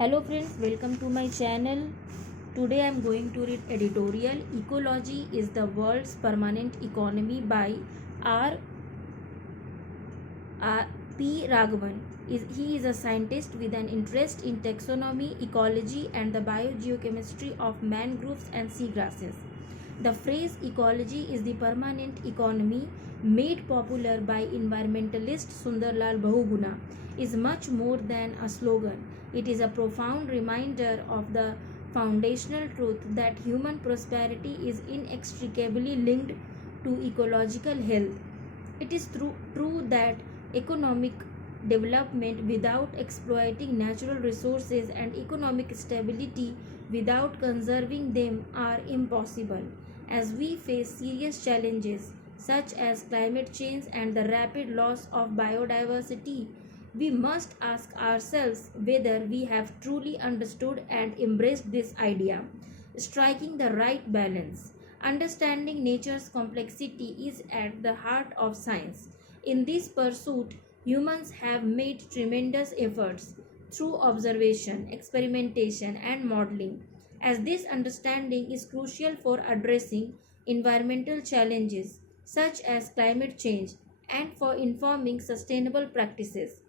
Hello friends, welcome to my channel. Today I am going to read editorial Ecology is the World's Permanent Economy by R. P. Raghavan. He is a scientist with an interest in taxonomy, ecology and the biogeochemistry of mangroves and seagrasses. The phrase ecology is the permanent economy, made popular by environmentalist Sundarlal Bahuguna, is much more than a slogan. It is a profound reminder of the foundational truth that human prosperity is inextricably linked to ecological health. It is true that economic development without exploiting natural resources and economic stability without conserving them are impossible. As we face serious challenges such as climate change and the rapid loss of biodiversity, we must ask ourselves whether we have truly understood and embraced this idea. Striking the right balance. Understanding nature's complexity is at the heart of science. In this pursuit, humans have made tremendous efforts through observation, experimentation, and modeling, as this understanding is crucial for addressing environmental challenges such as climate change and for informing sustainable practices.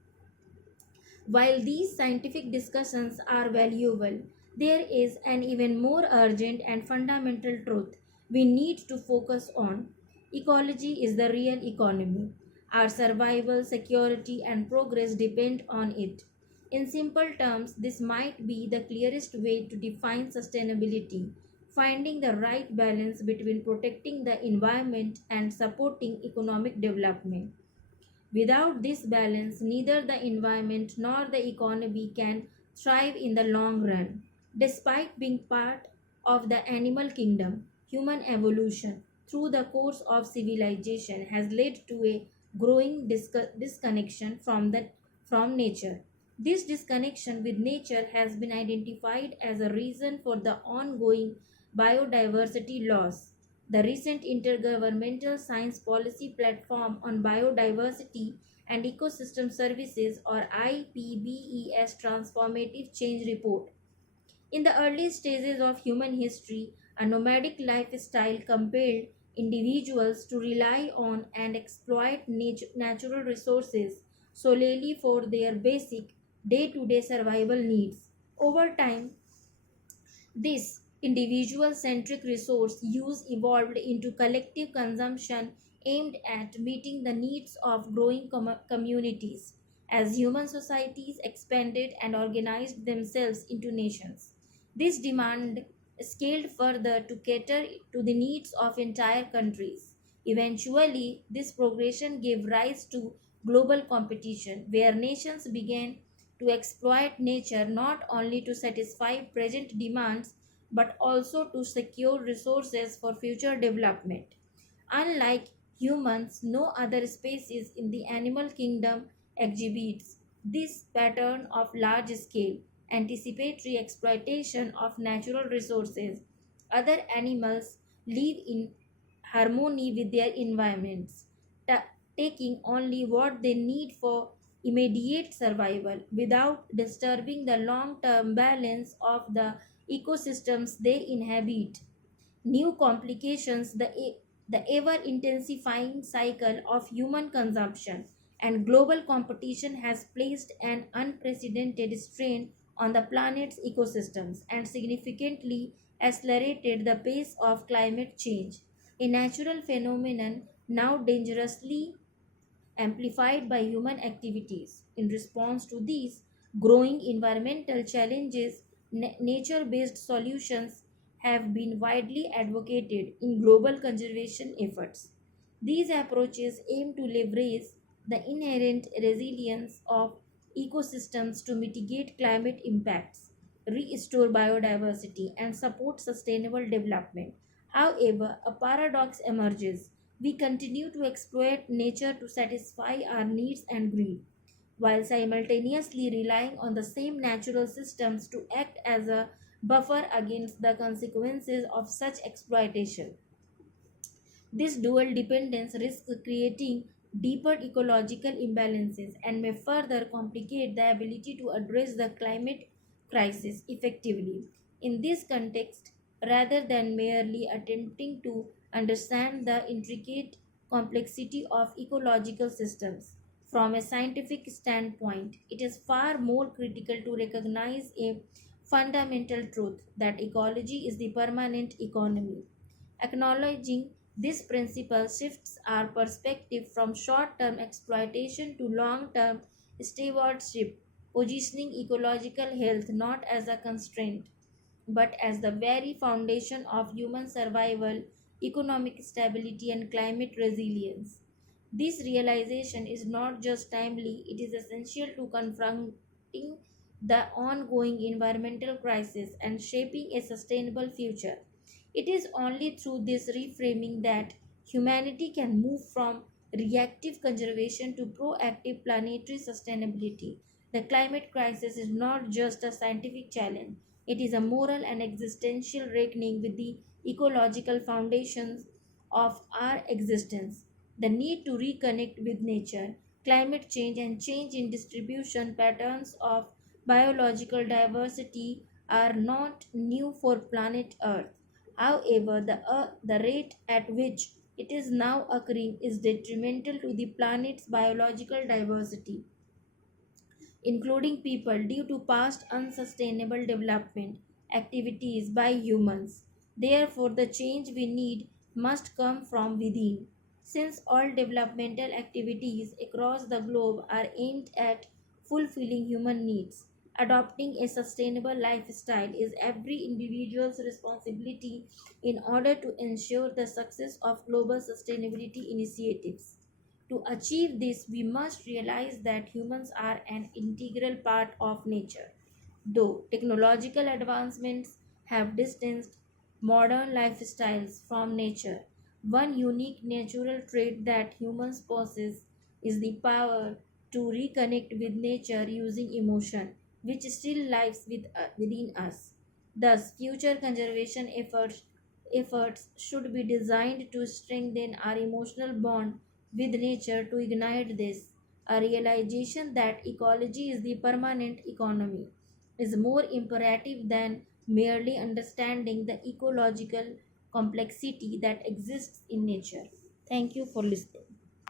While these scientific discussions are valuable, there is an even more urgent and fundamental truth we need to focus on. Ecology is the real economy. Our survival, security, and progress depend on it. In simple terms, this might be the clearest way to define sustainability, finding the right balance between protecting the environment and supporting economic development. Without this balance, neither the environment nor the economy can thrive in the long run. Despite being part of the animal kingdom, human evolution through the course of civilization has led to a growing disconnection from nature. This disconnection with nature has been identified as a reason for the ongoing biodiversity loss. The recent Intergovernmental Science Policy Platform on Biodiversity and Ecosystem Services, or IPBES Transformative Change Report. In the early stages of human history, a nomadic lifestyle compelled individuals to rely on and exploit natural resources solely for their basic day to day survival needs. Over time, this individual centric resource use evolved into collective consumption aimed at meeting the needs of growing communities as human societies expanded and organized themselves into nations. This demand scaled further to cater to the needs of entire countries. Eventually, this progression gave rise to global competition, where nations began to exploit nature not only to satisfy present demands but also to secure resources for future development. Unlike humans, no other species in the animal kingdom exhibits this pattern of large scale, anticipatory exploitation of natural resources. Other animals live in harmony with their environments, taking only what they need for immediate survival without disturbing the long term balance of the ecosystems they inhabit. New complications, the ever intensifying cycle of human consumption and global competition has placed an unprecedented strain on the planet's ecosystems and significantly accelerated the pace of climate change, a natural phenomenon now dangerously amplified by human activities. In response to these growing environmental challenges, nature based solutions have been widely advocated in global conservation efforts. These approaches aim to leverage the inherent resilience of ecosystems to mitigate climate impacts, restore biodiversity, and support sustainable development. However, a paradox emerges. We continue to exploit nature to satisfy our needs and greed, while simultaneously relying on the same natural systems to act as a buffer against the consequences of such exploitation. This dual dependence risks creating deeper ecological imbalances and may further complicate the ability to address the climate crisis effectively. In this context, rather than merely attempting to understand the intricate complexity of ecological systems from a scientific standpoint, it is far more critical to recognize a fundamental truth that ecology is the permanent economy. Acknowledging this principle shifts our perspective from short term exploitation to long term stewardship, positioning ecological health not as a constraint but as the very foundation of human survival, economic stability, and climate resilience. This realization is not just timely, it is essential to confronting the ongoing environmental crisis and shaping a sustainable future. It is only through this reframing that humanity can move from reactive conservation to proactive planetary sustainability. The climate crisis is not just a scientific challenge, it is a moral and existential reckoning with the ecological foundations of our existence. The need to reconnect with nature, climate change, and change in distribution patterns of biological diversity are not new for planet Earth. However, the rate at which it is now occurring is detrimental to the planet's biological diversity, including people, due to past unsustainable development activities by humans. Therefore, the change we need must come from within. Since all developmental activities across the globe are aimed at fulfilling human needs, adopting a sustainable lifestyle is every individual's responsibility in order to ensure the success of global sustainability initiatives. To achieve this, we must realize that humans are an integral part of nature. Though technological advancements have distanced modern lifestyles from nature, one unique natural trait that humans possess is the power to reconnect with nature using emotion, which still lives within us. Thus, future conservation efforts should be designed to strengthen our emotional bond with nature to ignite this. A realization that ecology is the permanent economy is more imperative than merely understanding the ecological complexity that exists in nature. Thank you for listening.